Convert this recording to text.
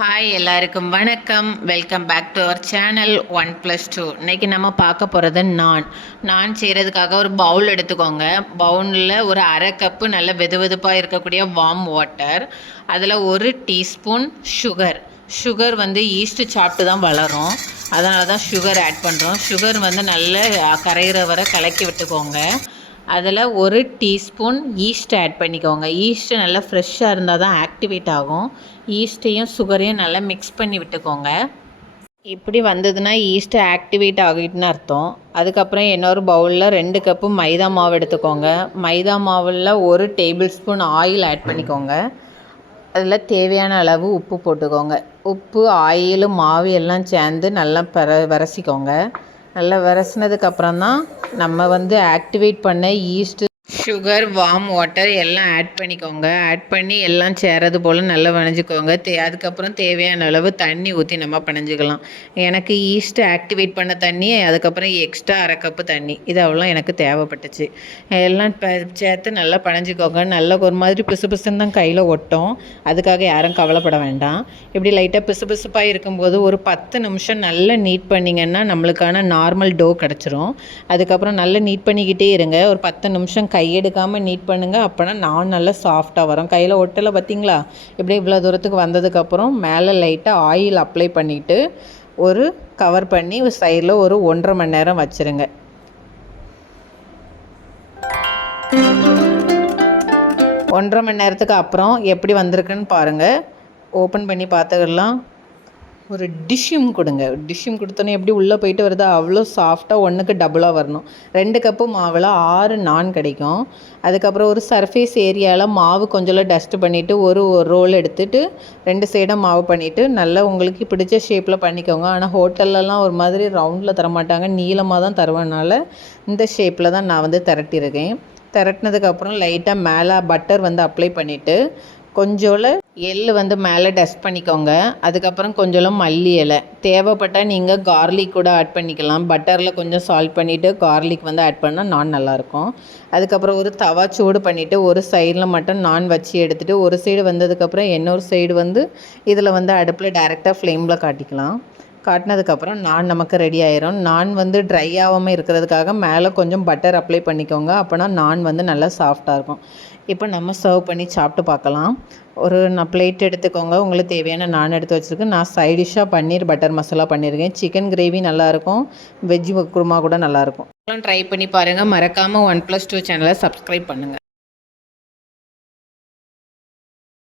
Hi எல்லாருக்கும் வணக்கம். Welcome back to our channel 1+2. இன்றைக்கி நம்ம பார்க்க போகிறது நான் செய்கிறதுக்காக ஒரு பவுல் எடுத்துக்கோங்க. பவுலில் ஒரு அரை கப்பு நல்ல வெதுவெதுப்பாக இருக்கக்கூடிய வார்ம் வாட்டர், அதில் ஒரு டீஸ்பூன் சுகர் வந்து ஈஸ்ட்டு சாப்பிட்டு தான் வளரும், அதனால தான் சுகர் ஆட் பண்ணுறோம். சுகர் வந்து நல்ல கரையிற வரை கலக்கி விட்டுக்கோங்க. அதில் ஒரு டீஸ்பூன் ஈஸ்ட் ஆட் பண்ணிக்கோங்க. ஈஸ்ட்டு நல்லா ஃப்ரெஷ்ஷாக இருந்தால் தான் ஆக்டிவேட் ஆகும். ஈஸ்ட்டையும் சுகரையும் நல்லா மிக்ஸ் பண்ணி விட்டுக்கோங்க. இப்படி வந்ததுன்னா ஈஸ்ட்டு ஆக்டிவேட் ஆகிட்டுன்னு அர்த்தம். அதுக்கப்புறம் இன்னொரு பவுலில் 2 கப்பு மைதா மாவு எடுத்துக்கோங்க. மைதா மாவில் 1 டேபிள் ஸ்பூன் ஆயில் ஆட் பண்ணிக்கோங்க. அதில் தேவையான அளவு உப்பு போட்டுக்கோங்க. உப்பு, ஆயில், மாவு எல்லாம் சேர்ந்து நல்லா விரசிக்கோங்க. நல்லா விரசினதுக்கப்புறம் தான் நம்ம வந்து ஆக்டிவேட் பண்ண ஈஸ்ட்டு, சுகர், வார்ம் வாட்டர் எல்லாம் ஆட் பண்ணிக்கோங்க. ஆட் பண்ணி எல்லாம் சேரது போல் நல்லா பிணைஞ்சிக்கோங்க. அதுக்கப்புறம் தேவையான அளவு தண்ணி ஊற்றி நம்ம பிணைஞ்சிக்கலாம். எனக்கு ஈஸ்ட்டு ஆக்டிவேட் பண்ண தண்ணி, அதுக்கப்புறம் எக்ஸ்ட்ரா அரை கப்பு தண்ணி, இது அவ்வளோ எனக்கு தேவைப்பட்டுச்சு. எல்லாம் சேர்த்து நல்லா பிணைஞ்சிக்கோங்க. நல்லா ஒரு மாதிரி பிசு பிசுன்னு தான் கையில் ஒட்டும், அதுக்காக யாரும் கவலைப்பட வேண்டாம். இப்படி லைட்டாக பிசு பிசுப்பாக இருக்கும்போது ஒரு 10 நிமிஷம் நல்லா நீட் பண்ணிங்கன்னா நம்மளுக்கான நார்மல் டோ கிடச்சிரும். அதுக்கப்புறம் நல்லா நீட் பண்ணிக்கிட்டே இருங்க. ஒரு 10 நிமிஷம் கையெடுக்காமல் நீட் பண்ணுங்கள். அப்போனா நான் நல்லா சாஃப்டாக வரும். கையில் ஒட்டலை பார்த்தீங்களா? இப்படி இவ்வளோ தூரத்துக்கு வந்ததுக்கப்புறம் மேலே லைட்டாக ஆயில் அப்ளை பண்ணிவிட்டு ஒரு கவர் பண்ணி சைடில் ஒரு 1.5 மணி நேரம் வச்சுருங்க. 1.5 மணி நேரத்துக்கு அப்புறம் எப்படி வந்திருக்குன்னு பாருங்கள். ஓப்பன் பண்ணி பார்த்துக்கலாம். ஒரு டிஷ்யூம் கொடுங்க. டிஷ்யூம் கொடுத்தோன்னே எப்படி உள்ளே போயிட்டு வருதோ அவ்வளோ சாஃப்டாக 1க்கு டபுளாக வரணும். 2 கப்பு மாவில் 6 நான் கிடைக்கும். அதுக்கப்புறம் ஒரு சர்ஃபேஸ் ஏரியாவில் மாவு கொஞ்சம் டஸ்ட்டு பண்ணிவிட்டு ஒரு ரோல் எடுத்துகிட்டு 2 சைடாக மாவு பண்ணிவிட்டு நல்லா உங்களுக்கு பிடிச்ச ஷேப்பில் பண்ணிக்கோங்க. ஆனால் ஹோட்டல்லலாம் ஒரு மாதிரி ரவுண்டில் தரமாட்டாங்க, நீளமாக தான் தருவனால இந்த ஷேப்பில் தான் நான் வந்து திரட்டியிருக்கேன். திரட்டினதுக்கப்புறம் லைட்டாக மேலே பட்டர் வந்து அப்ளை பண்ணிவிட்டு கொஞ்சோல எள்ளு வந்து மேலே டஸ்ட் பண்ணிக்கோங்க. அதுக்கப்புறம் கொஞ்சோல மல்லி இலை, தேவைப்பட்டால் நீங்கள் கார்லிக் கூட ஆட் பண்ணிக்கலாம். பட்டரில் கொஞ்சம் சால்ட் பண்ணிவிட்டு கார்லிக் வந்து ஆட் பண்ணால் நான் நல்லாயிருக்கும். அதுக்கப்புறம் ஒரு தவா சூடு பண்ணிவிட்டு ஒரு சைடில் மட்டும் நான் வச்சு எடுத்துகிட்டு ஒரு சைடு வந்ததுக்கப்புறம் இன்னொரு சைடு வந்து இதில் வந்து அடுப்பில் டைரெக்டாக ஃப்ளேமில் காட்டிக்கலாம். காட்டினதுக்கப்புறம் நான் நமக்கு ரெடி ஆயிரும். நான் வந்து ட்ரை ஆகாமல் இருக்கிறதுக்காக மேலே கொஞ்சம் பட்டர் அப்ளை பண்ணிக்கோங்க. அப்போனா நான் வந்து நல்லா சாஃப்டாக இருக்கும். இப்போ நம்ம சர்வ் பண்ணி சாப்பிட்டு பார்க்கலாம். நான் பிளேட் எடுத்துக்கோங்க. உங்களுக்கு தேவையான நான் எடுத்து வச்சுருக்கேன். நான் சைடிஷ்ஷாக பன்னீர் பட்டர் மசாலா பண்ணியிருக்கேன். சிக்கன் கிரேவி நல்லாயிருக்கும், வெஜ் குருமா கூட நல்லாயிருக்கும். ட்ரை பண்ணி பாருங்கள். மறக்காமல் 1+2 சேனலை சப்ஸ்கிரைப் பண்ணுங்கள்.